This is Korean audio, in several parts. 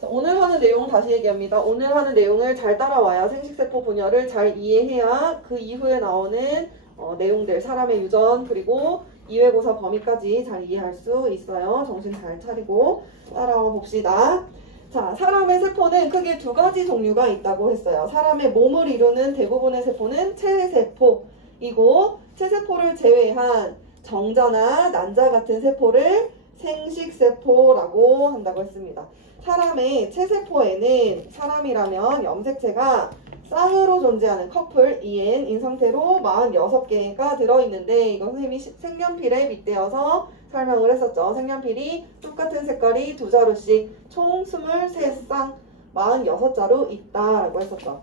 자, 오늘 하는 내용 다시 얘기합니다. 오늘 하는 내용을 잘 따라와야 생식세포 분열을 잘 이해해야 그 이후에 나오는 내용들, 사람의 유전, 그리고 이외고사 범위까지 잘 이해할 수 있어요. 정신 잘 차리고 따라와 봅시다. 자, 사람의 세포는 크게 두 가지 종류가 있다고 했어요. 사람의 몸을 이루는 대부분의 세포는 체세포이고, 체세포를 제외한 정자나 난자 같은 세포를 생식세포라고 한다고 했습니다. 사람의 체세포에는 사람이라면 염색체가 쌍으로 존재하는 커플 EN인 상태로 46개가 들어있는데, 이거 선생님이 색연필에 빗대어서 설명을 했었죠. 색연필이 똑같은 색깔이 두 자루씩 총 23쌍 46자루 있다라고 했었죠.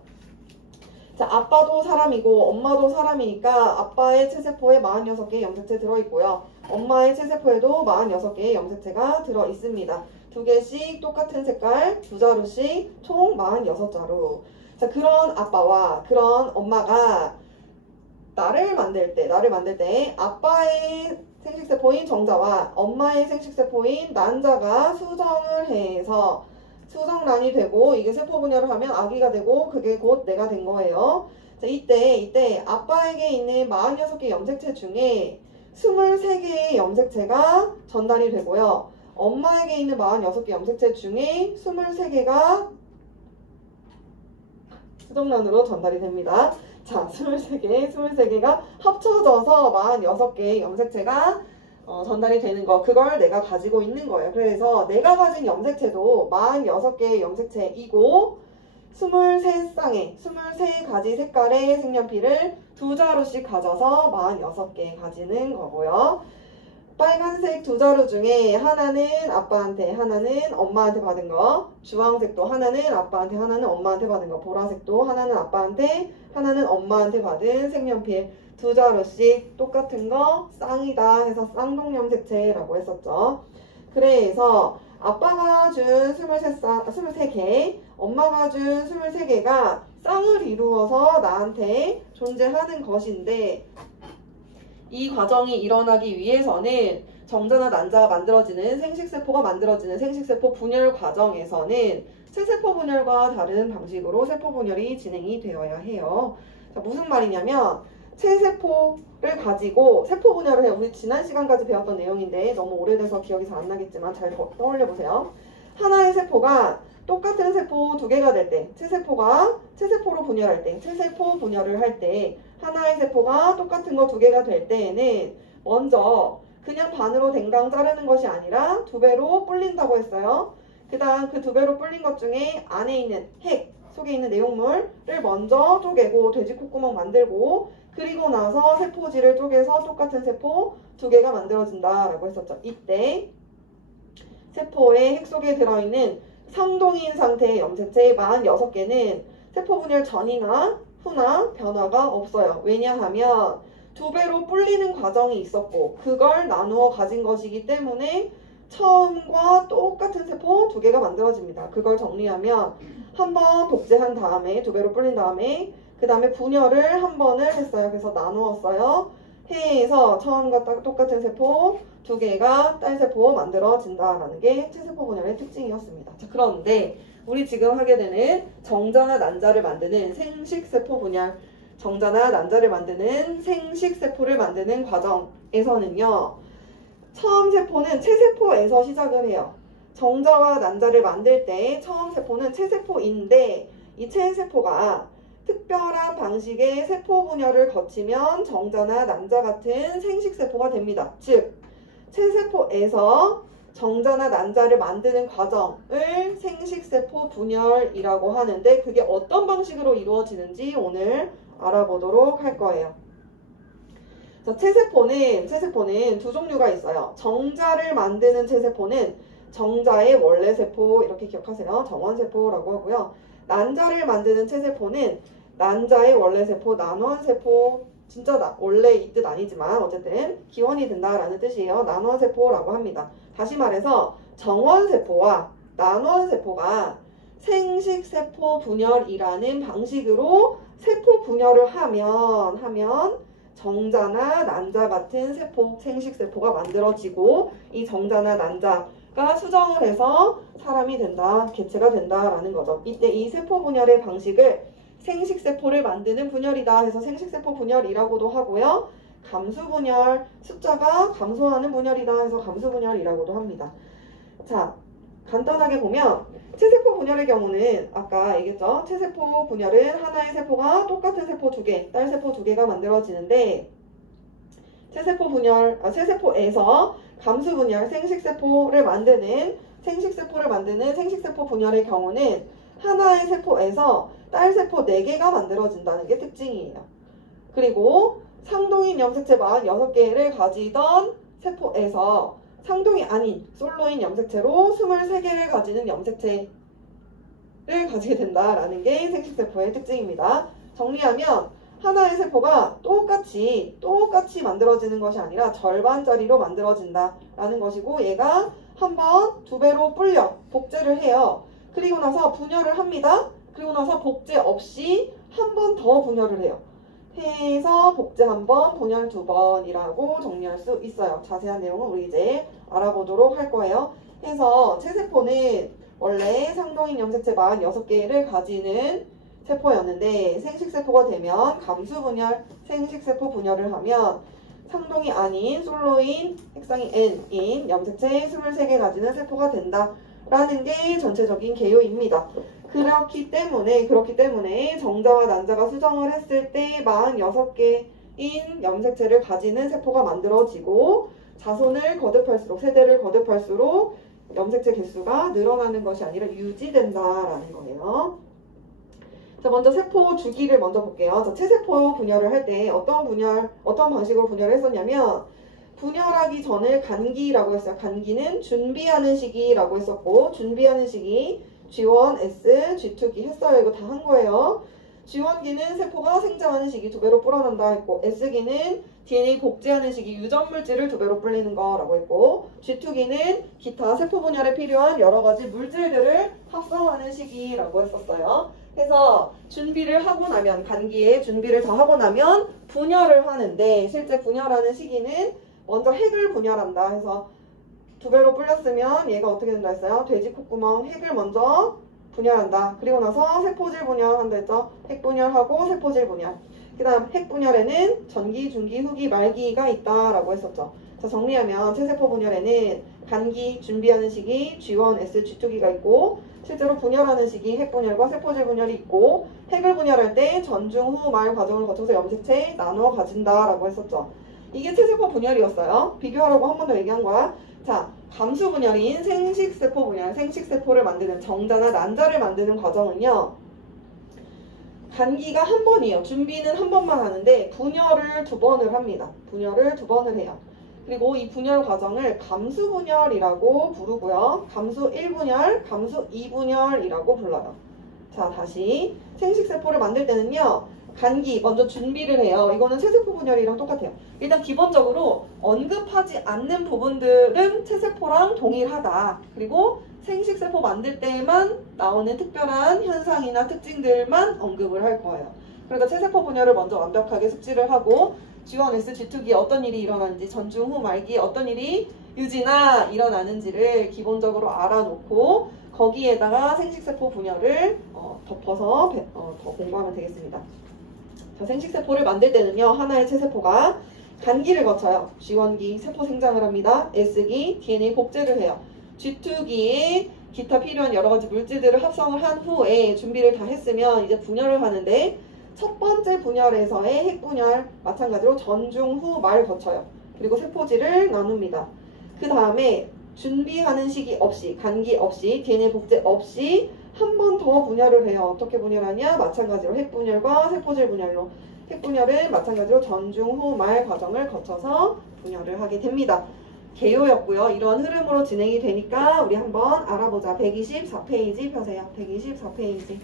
자, 아빠도 사람이고 엄마도 사람이니까 아빠의 체세포에 46개의 염색체 들어있고요. 엄마의 체세포에도 46개의 염색체가 들어있습니다. 두 개씩 똑같은 색깔 두 자루씩 총 46자루. 자, 그런 아빠와 그런 엄마가 나를 만들 때 아빠의 생식세포인 정자와 엄마의 생식세포인 난자가 수정을 해서 수정란이 되고, 이게 세포 분열을 하면 아기가 되고, 그게 곧 내가 된 거예요. 자, 이때 아빠에게 있는 46개 염색체 중에 23개의 염색체가 전달이 되고요. 엄마에게 있는 46개 염색체 중에 23개가 수정란으로 전달이 됩니다. 자, 23개가 합쳐져서 46개의 염색체가 전달이 되는 거, 그걸 내가 가지고 있는 거예요. 그래서 내가 가진 염색체도 46개의 염색체이고 23쌍의 23가지 색깔의 색연필을 두 자루씩 가져서 46개 가지는 거고요. 빨간색 두 자루 중에 하나는 아빠한테, 하나는 엄마한테 받은 거, 주황색도 하나는 아빠한테, 하나는 엄마한테 받은 거, 보라색도 하나는 아빠한테, 하나는 엄마한테 받은 색연필 두 자루씩 똑같은 거 쌍이다 해서 쌍동염색체라고 했었죠. 그래서 아빠가 준 23개, 엄마가 준 23개가 쌍을 이루어서 나한테 존재하는 것인데, 이 과정이 일어나기 위해서는 정자나 난자가 만들어지는 생식세포가 만들어지는 생식세포 분열 과정에서는 체세포 분열과 다른 방식으로 세포 분열이 진행이 되어야 해요. 자, 무슨 말이냐면 체세포를 가지고 세포 분열을 해요. 우리 지난 시간까지 배웠던 내용인데 너무 오래돼서 기억이 잘 안 나겠지만 잘 떠올려 보세요. 하나의 세포가 똑같은 세포 두 개가 될 때, 체세포가 체세포로 분열할 때, 체세포 분열을 할 때 하나의 세포가 똑같은 거 두 개가 될 때에는 먼저 그냥 반으로 댕강 자르는 것이 아니라 두 배로 불린다고 했어요. 그 다음 그 두 배로 불린 것 중에 안에 있는 핵, 속에 있는 내용물을 먼저 쪼개고 돼지 콧구멍 만들고, 그리고 나서 세포질을 쪼개서 똑같은 세포 두 개가 만들어진다라고 했었죠. 이때 세포의 핵 속에 들어있는 상동인 상태의 염색체 46개는 세포 분열 전이나 후나 변화가 없어요. 왜냐하면 두 배로 불리는 과정이 있었고 그걸 나누어 가진 것이기 때문에 처음과 똑같은 세포 두 개가 만들어집니다. 그걸 정리하면 한번 복제한 다음에 두 배로 불린 다음에 그 다음에 분열을 한 번을 했어요. 그래서 나누었어요. 해서 처음과 똑같은 세포 두 개가 딸세포 만들어진다라는 게 체세포 분열의 특징이었습니다. 자, 그런데 우리 지금 하게 되는 정자나 난자를 만드는 생식세포 분열, 정자나 난자를 만드는 생식세포를 만드는 과정에서는요, 처음 세포는 체세포에서 시작을 해요. 정자와 난자를 만들 때 처음 세포는 체세포인데 이 체세포가 특별한 방식의 세포 분열을 거치면 정자나 난자 같은 생식세포가 됩니다. 즉, 체세포에서 정자나 난자를 만드는 과정을 생식세포 분열이라고 하는데, 그게 어떤 방식으로 이루어지는지 오늘 알아보도록 할 거예요. 자, 체세포는 두 종류가 있어요. 정자를 만드는 체세포는 정자의 원래 세포, 이렇게 기억하세요. 정원세포라고 하고요. 난자를 만드는 체세포는 난자의 원래 세포, 난원세포, 진짜 원래 이 뜻 아니지만 어쨌든 기원이 된다라는 뜻이에요. 난원세포라고 합니다. 다시 말해서 정원세포와 난원세포가 생식세포 분열이라는 방식으로 세포 분열을 하면 정자나 난자 같은 세포, 생식세포가 만들어지고, 이 정자나 난자, 수정을 해서 사람이 된다, 개체가 된다라는 거죠. 이때 이 세포 분열의 방식을 생식세포를 만드는 분열이다 해서 생식세포 분열이라고도 하고요. 감수 분열, 숫자가 감소하는 분열이다 해서 감수 분열이라고도 합니다. 자, 간단하게 보면 체세포 분열의 경우는 아까 얘기했죠. 체세포 분열은 하나의 세포가 똑같은 세포 2개, 딸세포 2개가 만들어지는데 체세포에서 감수 분열, 생식세포를 만드는 생식세포 분열의 경우는 하나의 세포에서 딸세포 4개가 만들어진다는 게 특징이에요. 그리고 상동인 염색체 46개를 가지던 세포에서 상동이 아닌 솔로인 염색체로 23개를 가지는 염색체를 가지게 된다라는 게 생식세포의 특징입니다. 정리하면 하나의 세포가 똑같이 만들어지는 것이 아니라 절반짜리로 만들어진다라는 것이고 얘가 한번 2배로 불려 복제를 해요. 그리고 나서 분열을 합니다. 그리고 나서 복제 없이 한 번 더 분열을 해요. 해서 복제 1번, 분열 2번이라고 정리할 수 있어요. 자세한 내용은 우리 이제 알아보도록 할 거예요. 해서 체세포는 원래 상동인 염색체 46개를 가지는 세포였는데 생식세포가 되면 감수분열, 생식세포 분열을 하면 상동이 아닌 솔로인 핵상이 N인 염색체 23개 가지는 세포가 된다라는 게 전체적인 개요입니다. 그렇기 때문에 정자와 난자가 수정을 했을 때 46개인 염색체를 가지는 세포가 만들어지고 자손을 거듭할수록, 세대를 거듭할수록 염색체 개수가 늘어나는 것이 아니라 유지된다라는 거예요. 자, 먼저 세포 주기를 먼저 볼게요. 자, 체세포 분열을 할 때 어떤 방식으로 분열을 했었냐면 분열하기 전을 간기라고 했어요. 간기는 준비하는 시기라고 했었고 준비하는 시기 G1, S, G2기 했어요. 이거 다 한 거예요. G1기는 세포가 생장하는 시기 2배로 불어난다 했고 S기는 DNA 복제하는 시기 유전물질을 2배로 불리는 거라고 했고 G2기는 기타 세포 분열에 필요한 여러 가지 물질들을 합성하는 시기라고 했었어요. 그래서 준비를 하고 나면 간기에 준비를 다 하고 나면 분열을 하는데 실제 분열하는 시기는 먼저 핵을 분열한다 해서 2배로 불렸으면 얘가 어떻게 된다 했어요? 돼지 콧구멍 핵을 먼저 분열한다. 그리고 나서 세포질 분열한다 했죠? 핵 분열하고 세포질 분열. 그 다음 핵 분열에는 전기, 중기, 후기, 말기가 있다라고 했었죠. 자, 정리하면 체세포 분열에는 간기, 준비하는 시기, G1, S, G2기가 있고 실제로 분열하는 시기, 핵 분열과 세포질 분열이 있고 핵을 분열할 때 전중, 후, 말 과정을 거쳐서 염색체 나누어 가진다라고 했었죠. 이게 체세포 분열이었어요. 비교하라고 한 번 더 얘기한 거야. 자, 감수 분열인 생식세포 분열, 생식세포를 만드는 정자나 난자를 만드는 과정은요. 간기가 한 번이에요. 준비는 한 번만 하는데 분열을 2번을 합니다. 분열을 2번을 해요. 그리고 이 분열 과정을 감수 분열이라고 부르고요. 감수 1분열, 감수 2분열이라고 불러요. 자, 다시 생식세포를 만들 때는요. 간기 먼저 준비를 해요. 이거는 체세포 분열이랑 똑같아요. 일단 기본적으로 언급하지 않는 부분들은 체세포랑 동일하다. 그리고 생식세포 만들 때만 나오는 특별한 현상이나 특징들만 언급을 할 거예요. 그러니까 체세포 분열을 먼저 완벽하게 숙지를 하고 G1S, G2기에 어떤 일이 일어나는지 전중 후 말기에 어떤 일이 유지나 일어나는지를 기본적으로 알아놓고 거기에다가 생식세포 분열을 덮어서 더 공부하면 되겠습니다. 자, 생식세포를 만들 때는요. 하나의 체세포가 간기를 거쳐요. G1기 세포 생장을 합니다. S기 DNA 복제를 해요. G2기에 기타 필요한 여러 가지 물질들을 합성을 한 후에 준비를 다 했으면 이제 분열을 하는데 첫 번째 분열에서의 핵분열 마찬가지로 전중 후 말 거쳐요. 그리고 세포질을 나눕니다. 그 다음에 준비하는 시기 없이 간기 없이 DNA 복제 없이 한 번 더 분열을 해요. 어떻게 분열하냐? 마찬가지로 핵분열과 세포질 분열로 핵분열은 마찬가지로 전중 후 말 과정을 거쳐서 분열을 하게 됩니다. 개요였고요. 이런 흐름으로 진행이 되니까 우리 한번 알아보자. 124페이지 펴세요. 124페이지.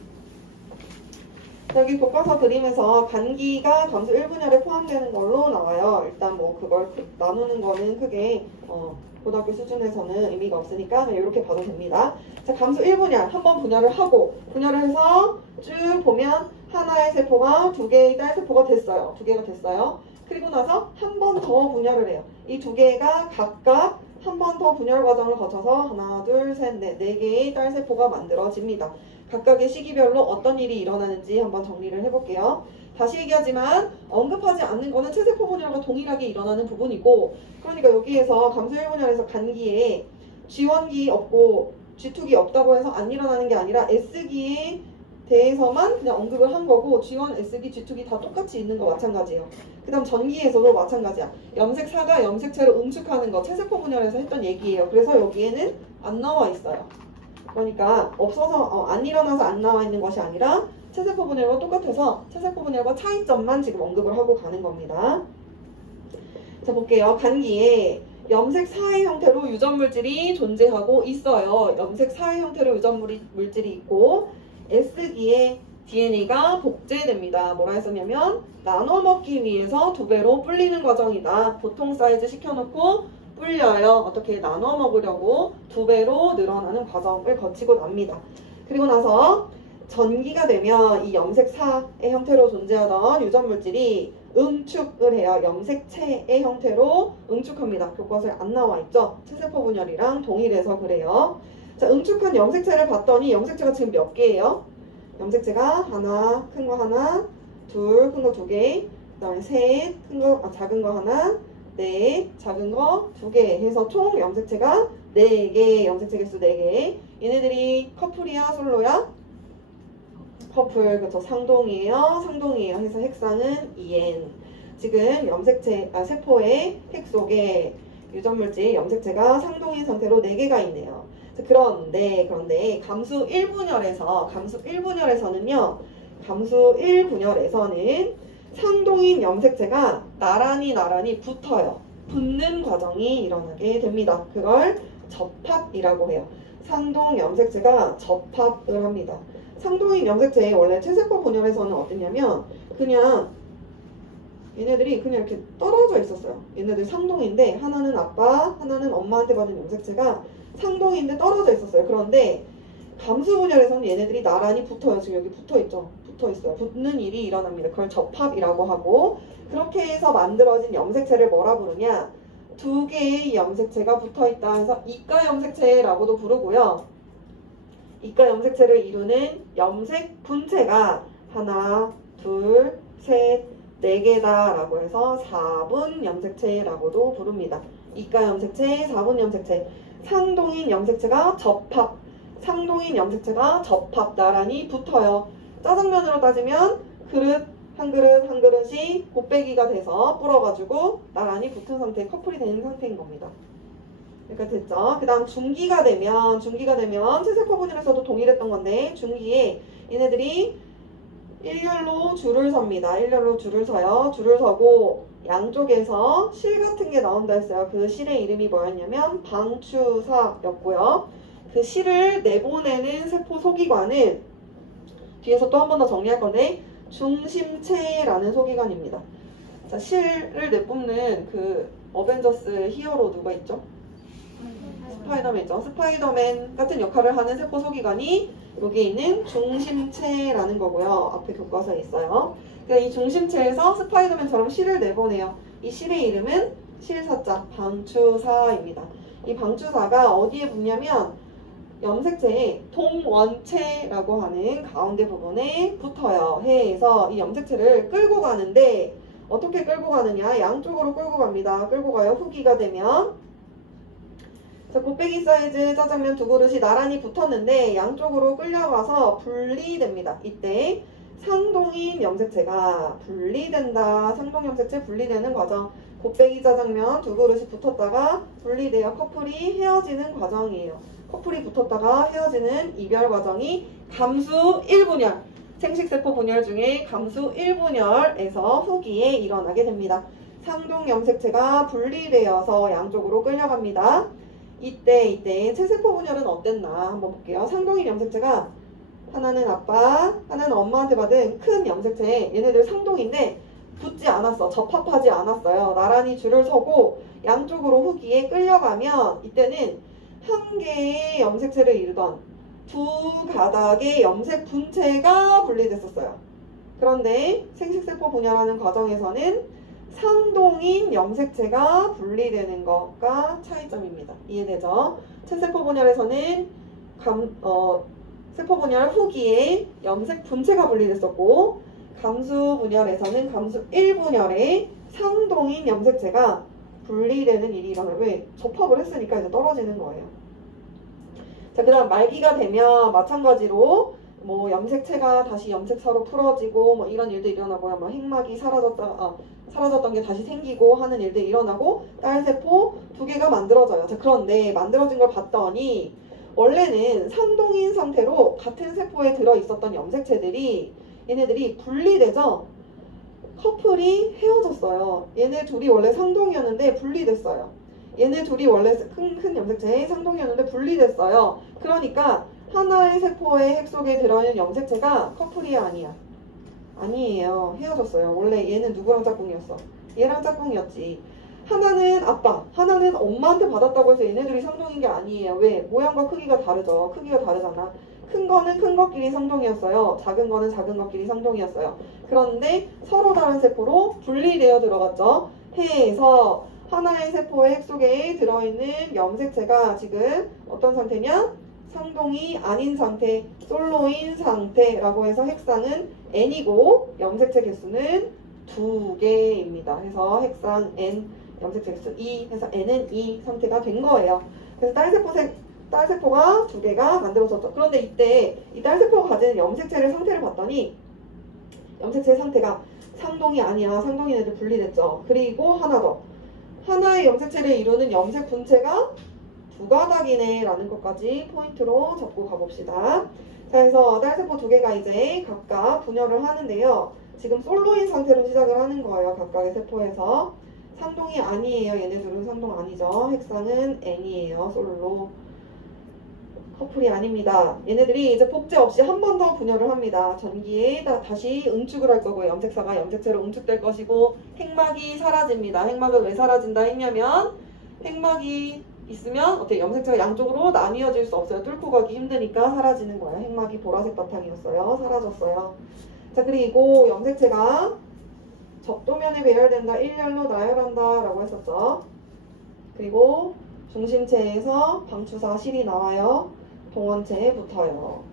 여기 교과서 그림에서 간기가 감수 1분열에 포함되는 걸로 나와요. 일단 뭐 그걸 나누는 거는 크게 고등학교 수준에서는 의미가 없으니까 그냥 이렇게 봐도 됩니다. 자, 감수 1분열 한번 분열을 하고 분열을 해서 쭉 보면 하나의 세포가 2개의 딸 세포가 됐어요. 2개가 됐어요. 그리고 나서 한 번 더 분열을 해요. 이 2개가 각각 한 번 더 분열 과정을 거쳐서 하나, 둘, 셋, 넷, 네 개의 딸세포가 만들어집니다. 각각의 시기별로 어떤 일이 일어나는지 한번 정리를 해볼게요. 다시 얘기하지만 언급하지 않는 거는 체세포 분열과 동일하게 일어나는 부분이고, 그러니까 여기에서 감수 1분열에서 간기에 G1기 없고 G2기 없다고 해서 안 일어나는 게 아니라 S기에 대해서만 그냥 언급을 한 거고, G1, S기, G2기 다 똑같이 있는 거 마찬가지예요. 그 다음 전기에서도 마찬가지야. 염색4가 염색체를 응축하는 거 체세포 분열에서 했던 얘기예요. 그래서 여기에는 안 나와 있어요. 그러니까 없어서 안 일어나서 안 나와 있는 것이 아니라 체세포 분열과 똑같아서 체세포 분열과 차이점만 지금 언급을 하고 가는 겁니다. 자, 볼게요. 간기에 염색4의 형태로 유전물질이 존재하고 있어요. 염색4의 형태로 유전물질이 있고, S기에 DNA가 복제됩니다. 뭐라 했었냐면 나눠 먹기 위해서 2배로 불리는 과정이다. 보통 사이즈 시켜놓고 불려요. 어떻게 나눠 먹으려고 2배로 늘어나는 과정을 거치고 납니다. 그리고 나서 전기가 되면 이 염색4의 형태로 존재하던 유전물질이 응축을 해요. 염색체의 형태로 응축합니다. 교과서에 안 나와 있죠? 체세포 분열이랑 동일해서 그래요. 자, 응축한 염색체를 봤더니 염색체가 지금 몇 개예요? 염색체가 하나, 큰 거 하나, 둘, 큰 거 2개, 그 다음에 셋, 작은 거 하나, 넷, 작은 거 2개 해서 총 염색체가 4개, 염색체 개수 4개. 얘네들이 커플이야, 솔로야? 커플, 그렇죠. 상동이에요, 상동이에요. 해서 핵상은 EN. 지금 세포의 핵 속에 유전물질, 염색체가 상동인 상태로 4개가 있네요. 그런데 감수 1분열에서는요, 감수 1분열에서는 상동인 염색체가 나란히 붙어요. 붙는 과정이 일어나게 됩니다. 그걸 접합이라고 해요. 상동 염색체가 접합을 합니다. 상동인 염색체 원래 체세포 분열에서는 어땠냐면 그냥 얘네들이 그냥 이렇게 떨어져 있었어요. 얘네들 상동인데 하나는 아빠, 하나는 엄마한테 받은 염색체가 상동인데 떨어져 있었어요. 그런데 감수 분열에서는 얘네들이 나란히 붙어요. 지금 여기 붙어있죠? 붙어있어요. 붙는 일이 일어납니다. 그걸 접합이라고 하고, 그렇게 해서 만들어진 염색체를 뭐라 부르냐? 2개의 염색체가 붙어있다 해서 이가 염색체라고도 부르고요. 이가 염색체를 이루는 염색 분체가 하나, 둘, 셋, 4개다 라고 해서 4분 염색체라고도 부릅니다. 이가 염색체, 4분 염색체. 상동인 염색체가 접합, 상동인 염색체가 접합, 나란히 붙어요. 짜장면으로 따지면 그릇 한 그릇이 곱빼기가 돼서 불어가지고 나란히 붙은 상태, 커플이 되는 상태인 겁니다. 그러니까 됐죠? 그 다음 중기가 되면 체세포 분열에서도 동일했던 건데, 중기에 얘네들이 일렬로 줄을 섭니다. 일렬로 줄을 서요. 줄을 서고 양쪽에서 실 같은 게 나온다 했어요. 그 실의 이름이 뭐였냐면 방추사였고요. 그 실을 내보내는 세포 소기관은 뒤에서 또 한 번 더 정리할 건데 중심체라는 소기관입니다. 자, 실을 내뿜는 그 어벤져스 히어로 누가 있죠? 스파이더맨 있죠? 스파이더맨 같은 역할을 하는 세포 소기관이 여기에 있는 중심체라는 거고요. 앞에 교과서에 있어요. 그러니까 이 중심체에서 스파이더맨처럼 실을 내보내요. 이 실의 이름은 실사자 방추사입니다. 이 방추사가 어디에 붙냐면 염색체의 동원체라고 하는 가운데 부분에 붙어요. 해서 이 염색체를 끌고 가는데 어떻게 끌고 가느냐? 양쪽으로 끌고 갑니다. 끌고 가요. 후기가 되면. 자, 곱빼기 사이즈 짜장면 2그릇이 나란히 붙었는데 양쪽으로 끌려가서 분리됩니다. 이때 상동인 염색체가 분리된다. 상동 염색체 분리되는 과정. 곱빼기 짜장면 2그릇이 붙었다가 분리되어 커플이 헤어지는 과정이에요. 커플이 붙었다가 헤어지는 이별 과정이 감수 1분열. 생식세포 분열 중에 감수 1분열에서 후기에 일어나게 됩니다. 상동 염색체가 분리되어서 양쪽으로 끌려갑니다. 이때 체세포 분열은 어땠나 한번 볼게요. 상동인 염색체가 하나는 아빠, 하나는 엄마한테 받은 큰 염색체. 얘네들 상동인데 붙지 않았어. 접합하지 않았어요. 나란히 줄을 서고 양쪽으로 후기에 끌려가면 이때는 한 개의 염색체를 이루던 2가닥의 염색 분체가 분리됐었어요. 그런데 생식세포 분열하는 과정에서는 상동인 염색체가 분리되는 것과 차이점입니다. 이해되죠? 채세포 분열에서는 세포 분열 후기에 염색 분체가 분리됐었고, 감수 분열에서는 감수 1분열에 상동인 염색체가 분리되는 일이 일어나요. 왜? 접합을 했으니까 이제 떨어지는 거예요. 자, 그 다음 말기가 되면 마찬가지로 뭐 염색체가 다시 염색사로 풀어지고 뭐 이런 일도 일어나고요. 뭐 핵막이 사라졌던 게 다시 생기고 하는 일들이 일어나고 딸세포 2개가 만들어져요. 자, 그런데 만들어진 걸 봤더니 원래는 상동인 상태로 같은 세포에 들어있었던 염색체들이 얘네들이 분리되죠. 커플이 헤어졌어요. 얘네 둘이 원래 상동이었는데 분리됐어요. 얘네 둘이 원래 큰 염색체의 상동이었는데 분리됐어요. 그러니까 하나의 세포의 핵 속에 들어있는 염색체가 커플이야, 아니야? 아니에요. 헤어졌어요. 원래 얘는 누구랑 짝꿍이었어? 얘랑 짝꿍이었지. 하나는 아빠, 하나는 엄마한테 받았다고 해서 얘네들이 상동인 게 아니에요. 왜? 모양과 크기가 다르죠. 크기가 다르잖아. 큰 거는 큰 것끼리 상동이었어요. 작은 거는 작은 것끼리 상동이었어요. 그런데 서로 다른 세포로 분리되어 들어갔죠. 해서 하나의 세포의 핵 속에 들어있는 염색체가 지금 어떤 상태냐? 상동이 아닌 상태, 솔로인 상태라고 해서 핵상은 N이고 염색체 개수는 2개입니다. 해서 핵상 N, 염색체 개수 2 해서 N은 2 상태가 된 거예요. 그래서 딸세포가 2개가 만들어졌죠. 그런데 이때 이 딸세포가 가진 염색체의 상태를 봤더니 염색체의 상태가 상동이 아니야. 상동인 애들 분리됐죠. 그리고 하나 더. 하나의 염색체를 이루는 염색 분체가 2가닥이네 라는 것까지 포인트로 잡고 가봅시다. 자, 그래서 딸세포 2개가 이제 각각 분열을 하는데요. 지금 솔로인 상태로 시작을 하는 거예요. 각각의 세포에서. 상동이 아니에요. 얘네 둘은 상동 아니죠. 핵상은 N이에요. 솔로. 커플이 아닙니다. 얘네들이 이제 복제 없이 한 번 더 분열을 합니다. 전기에 다시 응축을 할 거고요. 염색사가 염색체로 응축될 것이고 핵막이 사라집니다. 핵막은 왜 사라진다 했냐면 핵막이 있으면 어떻게 염색체가 양쪽으로 나뉘어질 수 없어요. 뚫고 가기 힘드니까 사라지는 거예요. 핵막이 보라색 바탕이었어요. 사라졌어요. 자, 그리고 염색체가 적도면에 배열된다. 일렬로 나열한다 라고 했었죠. 그리고 중심체에서 방추사 실이 나와요. 동원체에 붙어요.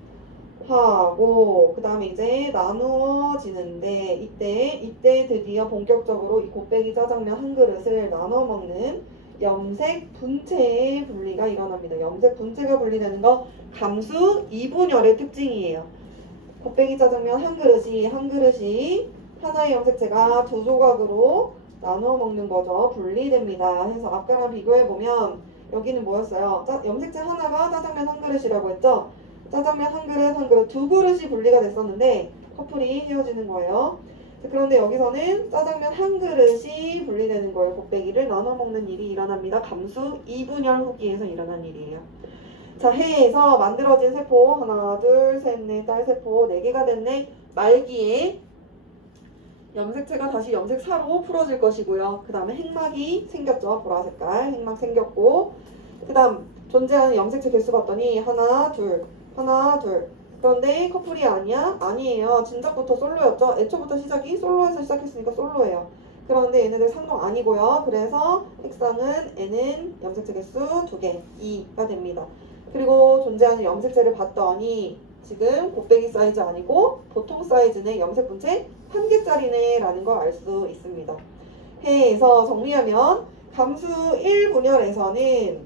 하고 그 다음에 이제 나누어지는데 이때 드디어 본격적으로 이 곱빼기 짜장면 한 그릇을 나눠 먹는 염색 분체의 분리가 일어납니다. 염색 분체가 분리되는 거 감수 2분열의 특징이에요. 곱빼기 짜장면 한 그릇이 하나의 염색체가 2조각으로 나눠 먹는 거죠. 분리됩니다. 그래서 아까랑 비교해보면 여기는 뭐였어요? 염색체 하나가 짜장면 한 그릇이라고 했죠? 짜장면 한 그릇 2그릇이 분리가 됐었는데 커플이 헤어지는 거예요. 그런데 여기서는 짜장면 한 그릇이 분리되는 거예요. 곱빼기를 나눠 먹는 일이 일어납니다. 감수 2분열 후기에서 일어난 일이에요. 자, 해에서 만들어진 세포 하나, 둘, 셋, 넷, 딸세포 4개가 됐네. 말기에 염색체가 다시 염색사로 풀어질 것이고요. 그 다음에 핵막이 생겼죠. 보라색깔 핵막 생겼고 그 다음 존재하는 염색체 개수 봤더니 하나, 둘. 그런데 커플이 아니야? 아니에요. 진작부터 솔로였죠. 애초부터 시작이 솔로에서 시작했으니까 솔로예요. 그런데 얘네들 상동 아니고요. 그래서 핵상은 N은 염색체 개수 2개, 2가 됩니다. 그리고 존재하는 염색체를 봤더니 지금 곱빼기 사이즈 아니고 보통 사이즈네. 염색 분체 1개짜리네 라는 걸 알 수 있습니다. 해에서 정리하면 감수 1분열에서는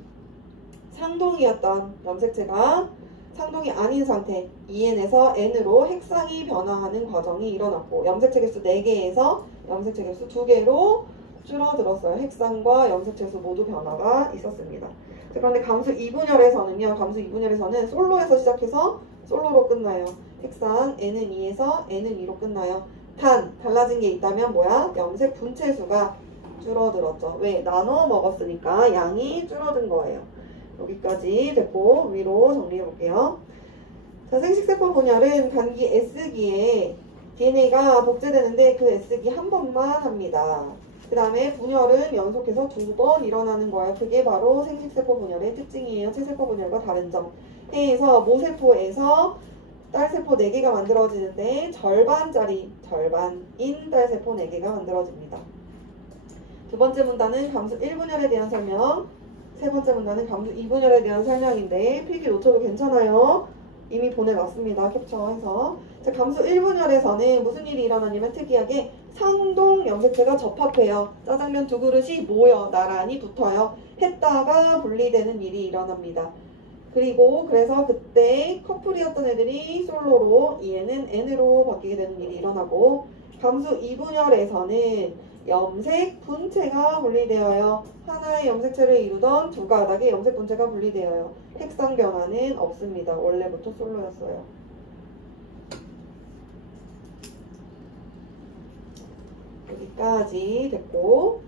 상동이었던 염색체가 상동이 아닌 상태 EN에서 N으로 핵상이 변화하는 과정이 일어났고 염색체 개수 4개에서 염색체 개수 2개로 줄어들었어요. 핵상과 염색체 수 모두 변화가 있었습니다. 그런데 감수 2분열에서는 솔로에서 시작해서 솔로로 끝나요. 핵상 N은 2에서 N은 2로 끝나요. 달라진 게 있다면 뭐야? 염색 분체 수가 줄어들었죠. 왜? 나눠 먹었으니까 양이 줄어든 거예요. 여기까지 됐고 위로 정리해 볼게요. 자, 생식세포 분열은 단기 S기에 DNA가 복제되는데 그 S기 한 번만 합니다. 그 다음에 분열은 연속해서 2번 일어나는 거예요. 그게 바로 생식세포 분열의 특징이에요. 채세포 분열과 다른 점. 해에서 모세포에서 딸세포 4개가 만들어지는데 절반인 딸세포 4개가 만들어집니다. 두 번째 문단은 감수 1분열에 대한 설명, 세 번째 문단은 감수 2분열에 대한 설명인데 필기 놓쳐도 괜찮아요. 이미 보내놨습니다. 캡처해서. 자, 감수 1분열에서는 무슨 일이 일어나냐면 특이하게 상동 염색체가 접합해요. 짜장면 두 그릇이 모여 나란히 붙어요. 했다가 분리되는 일이 일어납니다. 그리고 그래서 그때 커플이었던 애들이 솔로로 얘는 N으로 바뀌게 되는 일이 일어나고, 감수 2분열에서는 염색 분체가 분리되어요. 하나의 염색체를 이루던 두 가닥의 염색 분체가 분리되어요. 색상 변화는 없습니다. 원래부터 솔로였어요. 여기까지 됐고,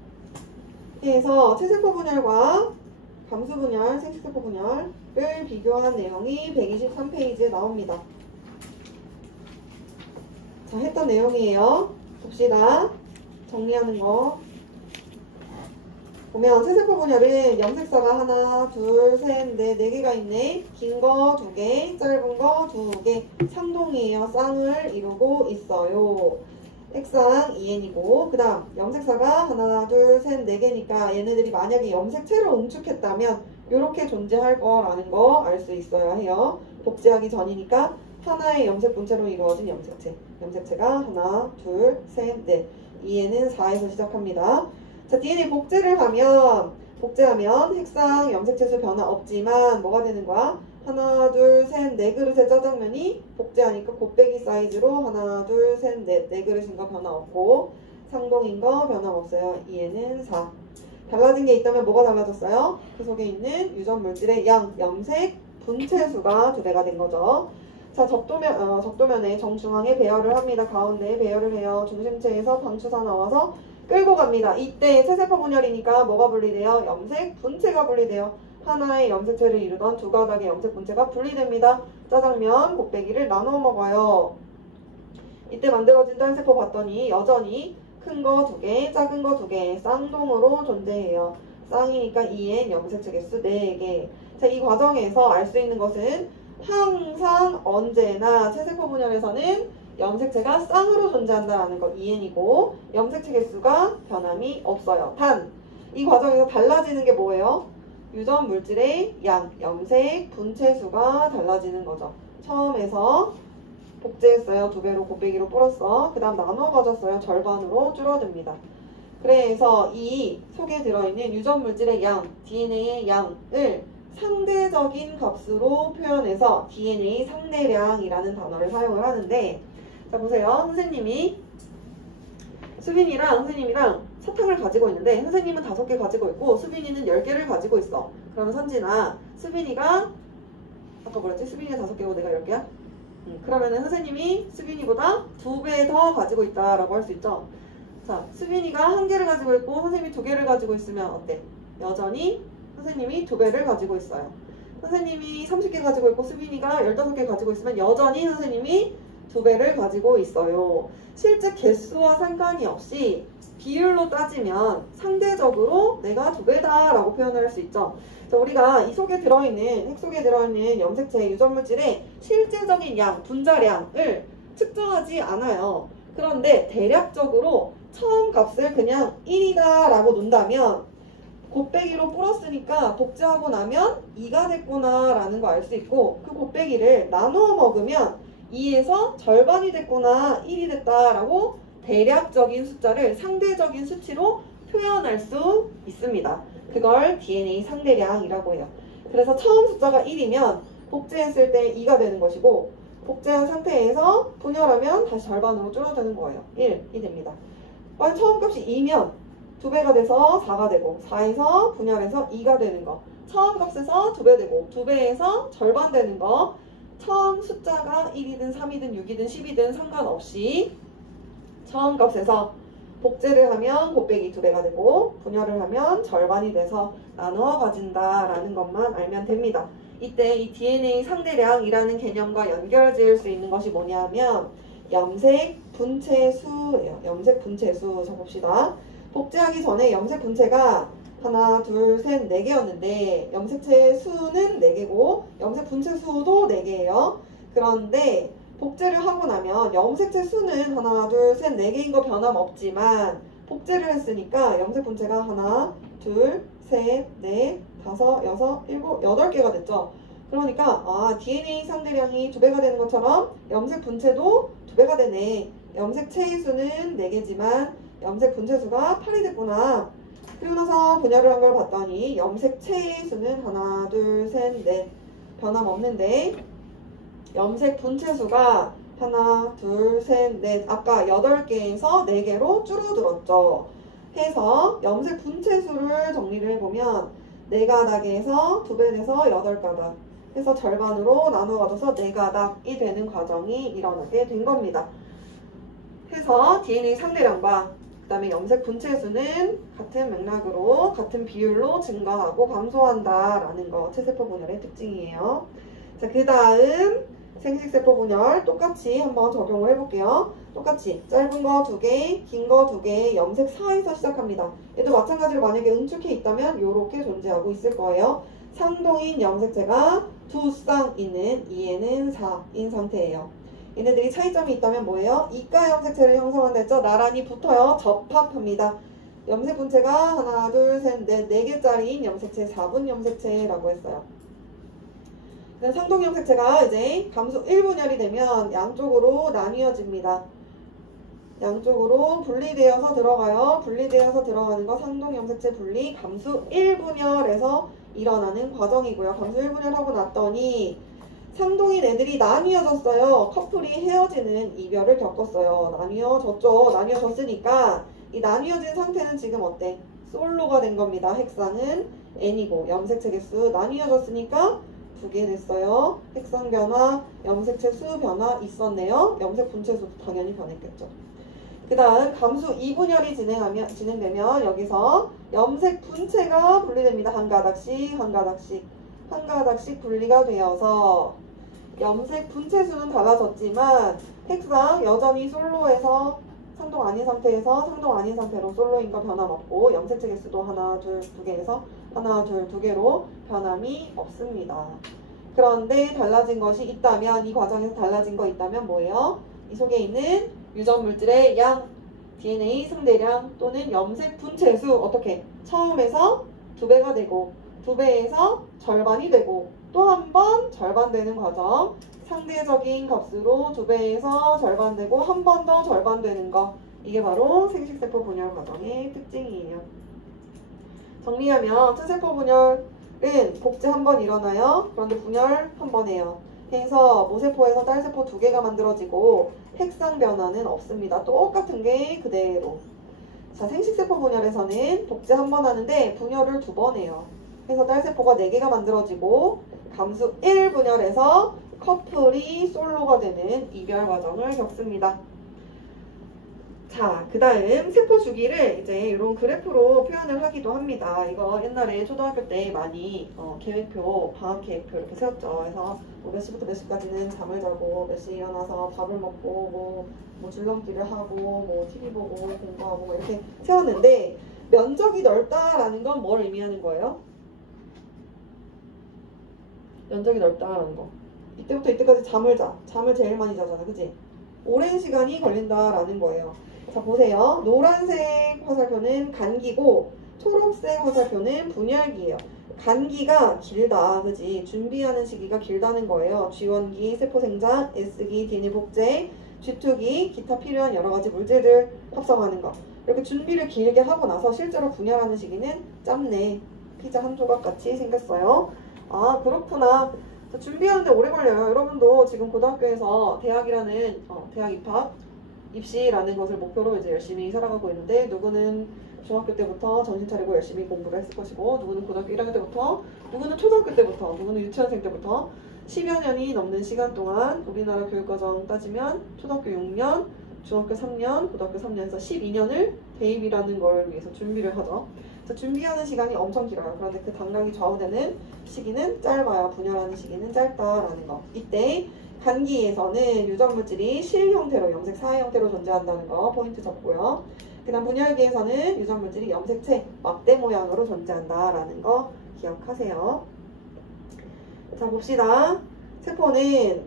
그래서 채세포 분열과 감수 분열, 색세포 분열을 비교한 내용이 123페이지에 나옵니다. 자, 했던 내용이에요. 봅시다. 정리하는 거. 보면 채세포 분열은 염색사가 하나, 둘, 셋, 넷, 네 개가 있네. 긴 거 2개, 짧은 거 2개. 상동이에요. 쌍을 이루고 있어요. 색상 2N이고, 그 다음 염색사가 하나, 둘, 셋, 네 개니까 얘네들이 만약에 염색체를 응축했다면 이렇게 존재할 거라는 거 알 수 있어야 해요. 복제하기 전이니까 하나의 염색 분체로 이루어진 염색체. 염색체가 하나, 둘, 셋, 넷. 2N은 4에서 시작합니다. 자, DNA 복제를 하면, 복제하면 색상, 염색체 수 변화 없지만 뭐가 되는 거야? 하나, 둘, 셋, 네 그릇의 짜장면이 복제하니까 곱빼기 사이즈로 하나, 둘, 셋, 넷, 네 그릇인 거 변화 없고, 상동인 거 변화 없어요. 2N은 4. 달라진 게 있다면 뭐가 달라졌어요? 그 속에 있는 유전 물질의 양, 염색 분체 수가 2배가 된 거죠. 자, 적도면에 정중앙에 배열을 합니다. 가운데에 배열을 해요. 중심체에서 방추사 나와서 끌고 갑니다. 이때 채세포 분열이니까 뭐가 분리돼요? 염색 분체가 분리돼요. 하나의 염색체를 이루던 두 가닥의 염색 분체가 분리됩니다. 짜장면, 곱빼기를 나눠 먹어요. 이때 만들어진 딸세포 봤더니 여전히 큰 거 2개, 작은 거 2개, 쌍동으로 존재해요. 쌍이니까 2N 염색체 개수 4개. 자, 이 과정에서 알 수 있는 것은 항상 언제나 채세포 분열에서는 염색체가 쌍으로 존재한다는 거 2N이고 염색체 개수가 변함이 없어요. 단, 이 과정에서 달라지는 게 뭐예요? 유전 물질의 양, 염색 분체 수가 달라지는 거죠. 처음에서 복제했어요. 2배로 곱빼기로 불었어. 그 다음 나눠 가졌어요. 절반으로 줄어듭니다. 그래서 이 속에 들어있는 유전 물질의 양, DNA의 양을 상대적인 값으로 표현해서 DNA 상대량이라는 단어를 사용을 하는데, 자 보세요. 선생님이 수빈이랑 선생님이랑 사탕을 가지고 있는데 선생님은 5개 가지고 있고 수빈이는 10개를 가지고 있어. 그러면 선진아, 수빈이가 아까 뭐랬지? 수빈이가 5개고 내가 10개야? 그러면은 선생님이 수빈이보다 2배 더 가지고 있다라고 할 수 있죠. 자, 수빈이가 1개를 가지고 있고 선생님이 2개를 가지고 있으면 어때? 여전히 선생님이 2배를 가지고 있어요. 선생님이 30개 가지고 있고 수빈이가 15개 가지고 있으면 여전히 선생님이 2배를 가지고 있어요. 실제 개수와 상관이 없이 비율로 따지면 상대적으로 내가 2배다 라고 표현할 수 있죠. 자, 우리가 이 속에 들어있는, 핵 속에 들어있는 염색체 유전물질의 실질적인 양, 분자량을 측정하지 않아요. 그런데 대략적으로 처음 값을 그냥 1이다 라고 놓는다면 곱빼기로 불었으니까 복제하고 나면 2가 됐구나 라는 거 알 수 있고, 그 곱빼기를 나누어 먹으면 2에서 절반이 됐구나, 1이 됐다 라고 대략적인 숫자를 상대적인 수치로 표현할 수 있습니다. 그걸 DNA 상대량이라고 해요. 그래서 처음 숫자가 1이면 복제했을 때 2가 되는 것이고, 복제한 상태에서 분열하면 다시 절반으로 줄어드는 거예요. 1이 됩니다. 만약 처음 값이 2면 2배가 돼서 4가 되고, 4에서 분열해서 2가 되는 거, 처음 값에서 2배 되고 2배에서 절반 되는 거, 처음 숫자가 1이든 3이든 6이든 10이든 상관없이 처음 값에서 복제를 하면 곱빼기 2배가 되고 분열을 하면 절반이 돼서 나누어 가진다라는 것만 알면 됩니다. 이때 이 DNA 상대량이라는 개념과 연결 지을 수 있는 것이 뭐냐면 염색 분체수예요. 염색 분체수. 자 봅시다. 복제하기 전에 염색 분체가 하나, 둘, 셋, 4개였는데 염색체 수는 4개고 염색 분체 수도 4개예요. 그런데 복제를 하고 나면 염색체 수는 하나, 둘, 셋, 4개인 거 변함없지만 복제를 했으니까 염색 분체가 하나, 둘, 셋, 넷, 다섯, 여섯, 일곱, 8개가 됐죠. 그러니까 DNA 상대량이 2배가 되는 것처럼 염색 분체도 2배가 되네. 염색체의 수는 4개지만 염색 분체 수가 8이 됐구나. 그리고 나서 분열을 한 걸 봤더니 염색체의 수는 하나, 둘, 셋, 넷 변함없는데 염색 분체 수가 하나, 둘, 셋, 넷 아까 8개에서 4개로 줄어들었죠. 해서 염색 분체 수를 정리를 해보면 4가닥에서 2배 돼서 8가닥 해서 절반으로 나눠 가져서 4가닥이 되는 과정이 일어나게 된 겁니다. 해서 DNA 상대량과 그 다음에 염색 분체 수는 같은 맥락으로 같은 비율로 증가하고 감소한다 라는 거 체세포 분열의 특징이에요. 자, 그 다음 생식세포 분열 똑같이 한번 적용을 해볼게요. 똑같이 짧은 거 2개, 긴 거 2개, 염색 4에서 시작합니다. 얘도 마찬가지로 만약에 응축해 있다면 이렇게 존재하고 있을 거예요. 상동인 염색체가 2쌍 있는 2에는 4인 상태예요. 얘네들이 차이점이 있다면 뭐예요? 이가 염색체를 형성한다 했죠? 나란히 붙어요. 접합합니다. 염색 분체가 하나, 둘, 셋, 넷, 4개짜리인 염색체 4분 염색체라고 했어요. 상동 염색체가 이제 감수 1분열이 되면 양쪽으로 나뉘어집니다. 양쪽으로 분리되어서 들어가요. 분리되어서 들어가는 거 상동 염색체 분리 감수 1분열에서 일어나는 과정이고요. 감수 1분열하고 났더니 상동인 애들이 나뉘어졌어요. 커플이 헤어지는 이별을 겪었어요. 나뉘어졌죠. 나뉘어졌으니까 이 나뉘어진 상태는 지금 어때? 솔로가 된 겁니다. 핵상은 N이고 염색체 개수 나뉘어졌으니까 2개 됐어요. 핵상 변화, 염색체 수 변화 있었네요. 염색 분체 수도 당연히 변했겠죠. 그 다음 감수 2분열이 진행되면 여기서 염색 분체가 분리됩니다. 한 가닥씩 한 가닥씩 한 가닥씩 분리가 되어서 염색 분체 수는 달라졌지만 핵상 여전히 솔로에서 상동 아닌 상태에서 상동 아닌 상태로 솔로인 거 변함없고 염색체 개수도 하나, 둘, 2개에서 하나, 둘, 2개로 변함이 없습니다. 그런데 달라진 것이 있다면 이 과정에서 달라진 거 있다면 뭐예요? 이 속에 있는 유전 물질의 양, DNA 상대량 또는 염색 분체 수 어떻게? 처음에서 2배가 되고 2배에서 절반이 되고 또 한 번 절반 되는 과정 상대적인 값으로 2배에서 절반 되고 한 번 더 절반 되는 거 이게 바로 생식세포 분열 과정의 특징이에요. 정리하면 체세포 분열은 복제 한 번 일어나요. 그런데 분열 한 번 해요. 해서 모세포에서 딸세포 2개가 만들어지고 핵상 변화는 없습니다. 똑같은 게 그대로. 자, 생식세포 분열에서는 복제 한 번 하는데 분열을 2번 해요. 그래서 딸세포가 4개가 만들어지고 감수 1분열에서 커플이 솔로가 되는 이별 과정을 겪습니다. 자, 그 다음 세포 주기를 이제 이런 그래프로 표현을 하기도 합니다. 이거 옛날에 초등학교 때 많이 계획표, 방학 계획표 이렇게 세웠죠. 그래서 몇 시부터 몇 시까지는 잠을 자고 몇 시에 일어나서 밥을 먹고 뭐 줄넘기를 하고 뭐 TV 보고 공부하고 뭐 이렇게 세웠는데 면적이 넓다라는 건 뭘 의미하는 거예요? 면적이 넓다라는 거. 이때부터 이때까지 잠을 자. 잠을 제일 많이 자잖아. 그치? 오랜 시간이 걸린다라는 거예요. 자, 보세요. 노란색 화살표는 간기고 초록색 화살표는 분열기예요. 간기가 길다. 그지? 준비하는 시기가 길다는 거예요. G1기, 세포생장, S기, DNA 복제, G2기, 기타 필요한 여러 가지 물질들 합성하는 거. 이렇게 준비를 길게 하고 나서 실제로 분열하는 시기는 짧네. 피자 한 조각 같이 생겼어요. 아, 그렇구나. 준비하는데 오래 걸려요. 여러분도 지금 고등학교에서 대학이라는 대학 입학, 입시라는 것을 목표로 이제 열심히 살아가고 있는데 누구는 중학교 때부터 정신 차리고 열심히 공부를 했을 것이고 누구는 고등학교 1학년 때부터 누구는 초등학교 때부터 누구는 유치원생 때부터 10여 년이 넘는 시간 동안 우리나라 교육과정 따지면 초등학교 6년, 중학교 3년, 고등학교 3년에서 12년을 대입이라는 걸 위해서 준비를 하죠. 그래서 준비하는 시간이 엄청 길어요. 그런데 그 당락이 좌우되는 시기는 짧아요. 분열하는 시기는 짧다라는 거. 이때 간기에서는 유전물질이 실 형태로 염색 사의 형태로 존재한다는 거 포인트 잡고요. 그 다음 분열기에서는 유전물질이 염색체 막대 모양으로 존재한다라는 거 기억하세요. 자, 봅시다. 세포는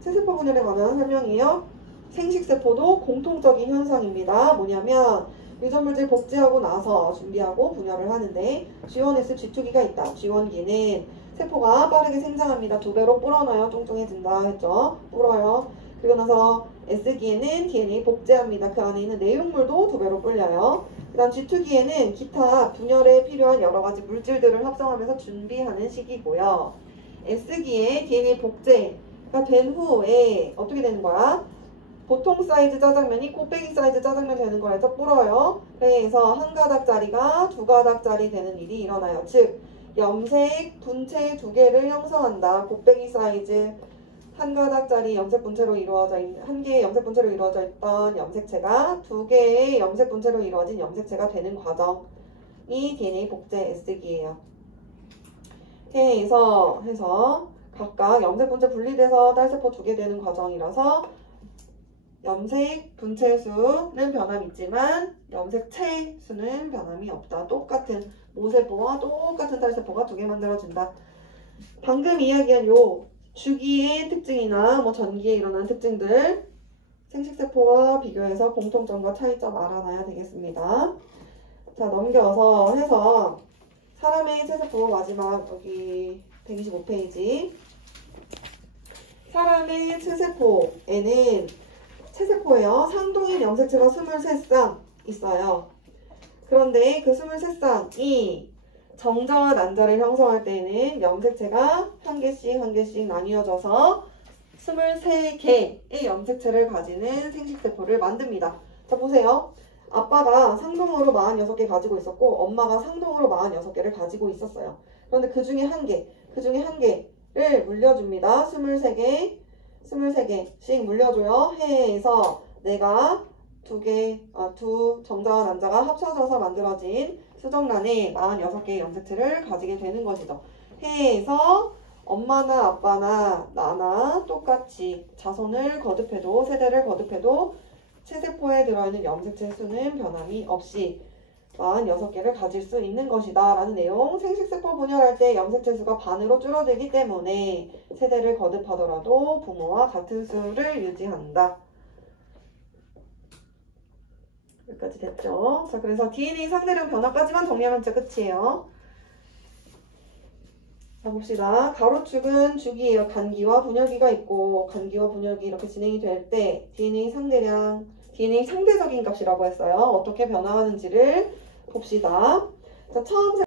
체세포 분열에 관한 설명이에요. 생식세포도 공통적인 현상입니다. 뭐냐면 유전물질 복제하고 나서 준비하고 분열을 하는데 G1S, G2기가 있다. G1기는 세포가 빠르게 생장합니다. 2배로 불어나요. 뚱뚱해진다 했죠. 불어요. 그리고 나서 S기에는 DNA 복제합니다. 그 안에 있는 내용물도 2배로 불려요. 그 다음 G2기에는 기타 분열에 필요한 여러가지 물질들을 합성하면서 준비하는 시기고요. S기에 DNA 복제가 된 후에 어떻게 되는 거야? 보통 사이즈 짜장면이 곱빼기 사이즈 짜장면 되는 거라서 불어요. 그래서 한 가닥짜리가 2가닥짜리 되는 일이 일어나요. 즉 염색 분체 2개를 형성한다. 곱빼기 사이즈 한 가닥짜리 염색 분체로 이루어져 있는 한 개의 염색 분체로 이루어져 있던 염색체가 2개의 염색 분체로 이루어진 염색체가 되는 과정이 DNA 복제 S기예요. 해서 각각 염색 분체 분리돼서 딸세포 2개 되는 과정이라서 염색 분체 수는 변함이 있지만 염색체 수는 변함이 없다. 똑같은 모세포와 똑같은 딸세포가 2개 만들어진다. 방금 이야기한 요 주기의 특징이나 전기에 일어나는 특징들 생식세포와 비교해서 공통점과 차이점 알아놔야 되겠습니다. 자, 넘겨서 해서 사람의 체세포 마지막 여기 125페이지 사람의 체세포에는 체세포에요. 상동인 염색체가 23쌍 있어요. 그런데 그 23쌍이 정자와 난자를 형성할 때에는 염색체가 한 개씩 나뉘어져서 23개의 염색체를 가지는 생식세포를 만듭니다. 자, 보세요. 아빠가 상동으로 46개 가지고 있었고 엄마가 상동으로 46개를 가지고 있었어요. 그런데 그 중에 한 개를 물려줍니다. 23개씩 물려줘요. 해서 내가 두 정자와 난자가 합쳐져서 만들어진 수정란에 46개의 염색체를 가지게 되는 것이죠. 해서 엄마나 아빠나 나나 똑같이 자손을 거듭해도 세대를 거듭해도 체세포에 들어있는 염색체 수는 변함이 없이 46개를 가질 수 있는 것이다 라는 내용. 생식세포 분열할 때 염색체 수가 반으로 줄어들기 때문에 세대를 거듭하더라도 부모와 같은 수를 유지한다. 여기까지 됐죠? 자, 그래서 DNA 상대량 변화까지만 정리하면 진짜 끝이에요. 자, 봅시다. 가로축은 주기예요. 간기와 분열기가 있고 간기와 분열기 이렇게 진행이 될 때 DNA 상대량, DNA 상대적인 값이라고 했어요. 어떻게 변화하는지를 봅시다. 자, 처음